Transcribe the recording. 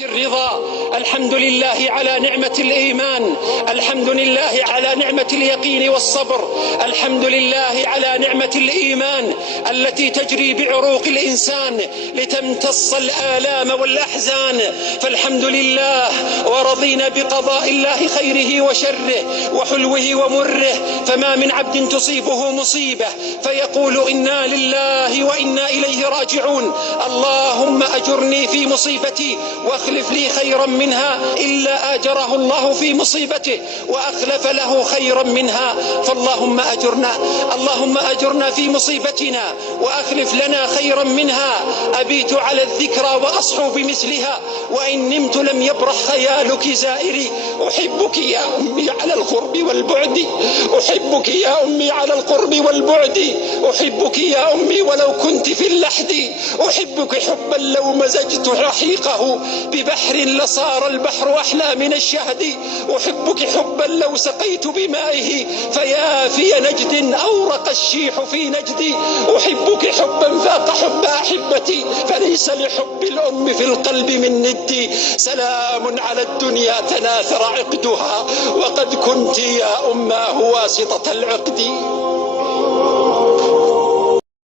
الرضا. الحمد لله على نعمة الإيمان، الحمد لله على نعمة اليقين والصبر، الحمد لله على نعمة الإيمان التي تجري بعروق الإنسان لتمتص الآلام والأحزان. فالحمد لله، ورضينا بقضاء الله خيره وشره وحلوه ومره. فما من عبد تصيبه مصيبة فيقول إنا لله وإنا إليه راجعون، اللهم أجرني في مصيبتي واخلف لي خيرا منها، إلا آجره الله في مصيبته وأخلف له خيرا منها. فاللهم أجرنا، اللهم أجرنا في مصيبتنا وأخلف لنا خيرا منها. أبيت على الذكرى وأصحو بمثلها، وإن نمت لم يبرح خيالك زائري. أحبك يا أمي على القرب والبعد، أحبك يا أمي على القرب والبعد، أحبك يا أمي ولو كنت في اللحد، أحبك حبا لو مزجت رحيقه ببحر لصار البحر أحلى من الشهد، أحبك حبا لو سقيت بمائه فيافي نجد أورق الشيح في نجدي، أحبك حبا فاق حب أحبتي فليس لحب الأم في القلب من ندي. سلام على الدنيا تناثر عقدها، وقد كنت يا أماه واسطة العقد.